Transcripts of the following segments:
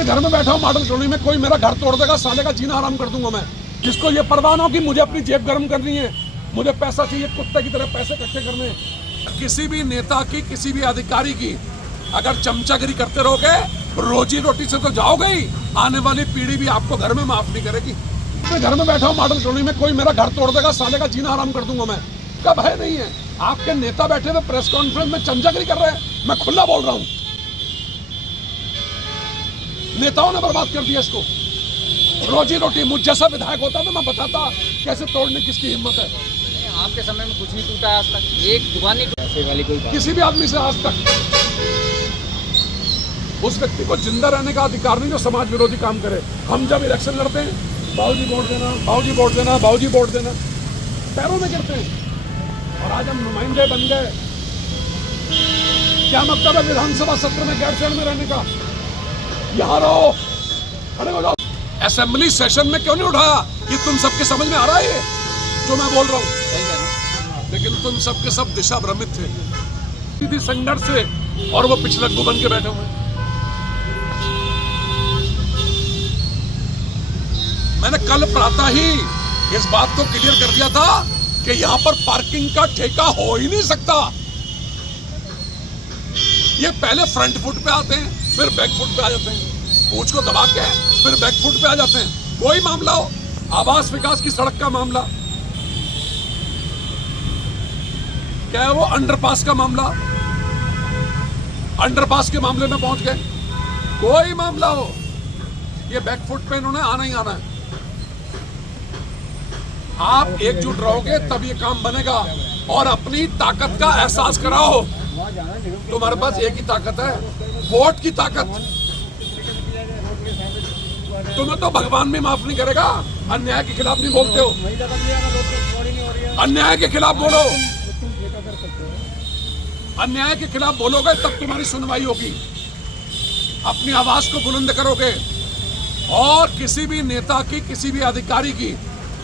अपने घर में बैठा हूँ मॉडल कॉलोनी में, कोई मेरा घर तोड़ देगा, साले का जीना हराम कर दूंगा मैं। जिसको ये परवाह ना हो कि मुझे अपनी जेब गर्म करनी है, मुझे पैसा चाहिए, कुत्ते की तरह पैसे इकट्ठे करने। किसी भी नेता की, किसी भी अधिकारी की अगर चमचागिरी करते रहोगे, रोजी रोटी से तो जाओगे ही, आने वाली पीढ़ी भी आपको घर में माफ नहीं करेगी। मैं घर में बैठा हूँ मॉडल कॉलोनी में, कोई मेरा घर तोड़ देगा, साले का जीना हराम कर दूंगा मैं। का भय नहीं है। आपके नेता बैठे हुए प्रेस कॉन्फ्रेंस में चमचागिरी कर रहे हैं, मैं खुला बोल रहा हूँ। नेताओं ने बर्बाद कर दिया इसको। रोजी रोटी मुझ जैसा विधायक होता तो मैं बताता कैसे तोड़ने किसकी हिम्मत है। आपके समय में कुछ नहीं टूटा आज तक, एक दुकान नहीं पैसे वाली कोई किसी भी आदमी से आज तक। उस व्यक्ति को जिंदा रहने का अधिकार नहीं जो समाज विरोधी काम करे। हम जब इलेक्शन लड़ते हैं, बाबूजी वोट देना, बाबूजी वोट देना, बाबूजी वोट देना, पैरों में गिरते हैं। और आज हम नुमाइंदे बन गए। क्या मतलब है विधानसभा सत्र में गैरसैंण में रहने का? यहाँ रहो, खड़े हो जाओ। असेंबली सेशन में क्यों नहीं उठाया? ये तुम सबके समझ में आ रहा है जो मैं बोल रहा हूँ? लेकिन तुम सबके सब दिशा भ्रमित थे सीधी संघर्ष से, और वो पिछलग्गू बन के बैठे हुए। मैंने कल प्रातः ही इस बात को क्लियर कर दिया था कि यहां पर पार्किंग का ठेका हो ही नहीं सकता। ये पहले फ्रंट फुट पे आते हैं, फिर बैक फुट पे आ जाते हैं, पूंछ को दबा के फिर बैक फुट पे आ जाते हैं। कोई मामला हो, आवास विकास की सड़क का मामला, क्या है वो अंडरपास का मामला, अंडरपास के मामले में पहुंच गए। कोई मामला हो, ये बैक फुट पे इन्होंने आना ही आना है। आप एकजुट रहोगे तब ये काम बनेगा। और अपनी ताकत का एहसास कराओ। तुम्हारे पास एक ही ताकत है, वोट की ताकत। तुम्हें तो भगवान भी माफ नहीं करेगा। अन्याय के खिलाफ नहीं बोलते हो, अन्याय के खिलाफ बोलो। अन्याय के खिलाफ बोलोगे तब तुम्हारी सुनवाई होगी, अपनी आवाज को बुलंद करोगे। और किसी भी नेता की, किसी भी अधिकारी की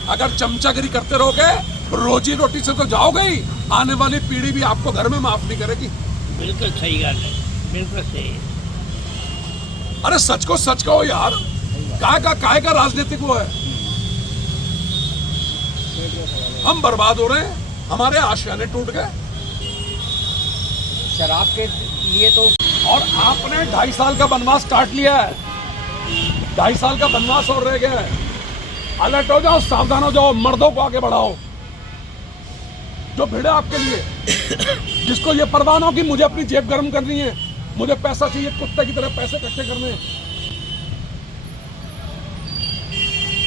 अगर चमचागिरी करते रहोगे, रोजी रोटी से तो जाओगे ही, आने वाली पीढ़ी भी आपको घर में माफ नहीं करेगी। बिल्कुल सही बात है, बिल्कुल सही। अरे सच को सच कहो यार, काय का राजनीतिक वो है। हम बर्बाद हो रहे हैं, हमारे आशियाने टूट गए शराब के लिए तो। और आपने 2.5 साल का वनवास काट लिया है। 2.5 साल का वनवास और रह गया है। अलर्ट हो जाओ, सावधान हो जाओ, मर्दों को आगे बढ़ाओ जो भिड़े आपके लिए। जिसको ये परवाह ना हो कि मुझे अपनी जेब गर्म करनी है, मुझे पैसा चाहिए, कुत्ते की तरह पैसे इकट्ठे करने।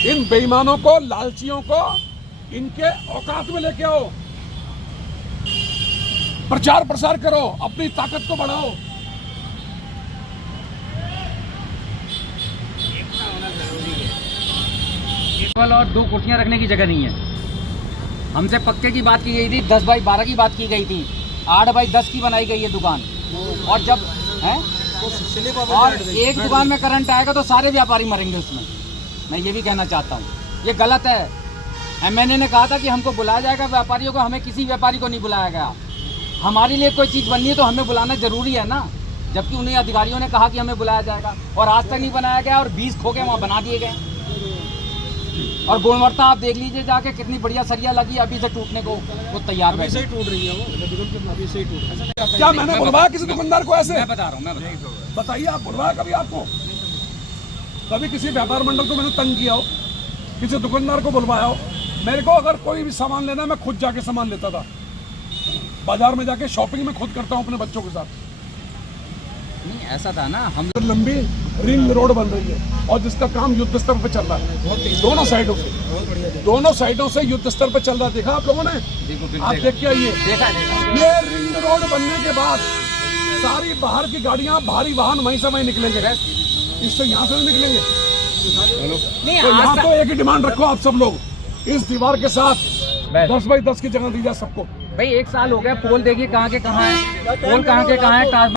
इन बेईमानों को, लालचियों को इनके औकात में लेके आओ, प्रचार प्रसार करो, अपनी ताकत को बढ़ाओ। टेबल और 2 कुर्सियां रखने की जगह नहीं है। हमसे पक्के की बात की गई थी, 10 बाई 12 की बात की गई थी, 8 बाई 10 की बनाई गई है दुकान। और जब है और एक दुकान में करंट आएगा तो सारे व्यापारी मरेंगे उसमें। मैं ये भी कहना चाहता हूँ, ये गलत है। एमएनए ने कहा था कि हमको बुलाया जाएगा व्यापारियों को, हमें किसी व्यापारी को नहीं बुलाया गया। हमारे लिए कोई चीज़ बननी है तो हमें बुलाना जरूरी है ना, जबकि उन्हें अधिकारियों ने कहा कि हमें बुलाया जाएगा और आज तक नहीं बनाया गया। और 20 खोखे वहाँ बना दिए गए। और गुणवत्ता आप देख लीजिए जाके, कितनी बढ़िया सरिया लगी, अभी से टूटने को वो तैयार है। अभी से ही टूट रही है वो, अभी से ही टूट रही है। क्या मैंने बुलवाया किसी दुकानदार को ऐसे? मैं बता रहा हूँ, बताइए, आप बुलवाया कभी आपको? कभी किसी व्यापार मंडल को मैंने तंग किया हो, किसी दुकानदार को बुलवाया हो? मेरे को अगर कोई भी सामान लेना है, मैं खुद जाके सामान लेता था। बाजार में जाके शॉपिंग में खुद करता हूँ अपने बच्चों के साथ। नहीं ऐसा था ना, हम लंबी रिंग रोड बन रही है और जिसका काम युद्ध स्तर पे चल रहा है, दोनों साइडों से युद्ध स्तर पे चल रहा है। देखा आप लोगों ने? आप देख के आइए। ये रिंग रोड बनने के बाद सारी बाहर की गाड़ियां, भारी वाहन वहीं से वहीं निकलेंगे, इससे यहाँ से निकलेंगे। तो यहाँ तो एक ही डिमांड रखो आप सब लोग, इस दीवार के साथ 10 बाई 10 की जगह दी जाए सबको। भाई 1 साल हो गया, पोल देखिए कहाँ के कहाँ है, पोल कहाँ के कहाँ है।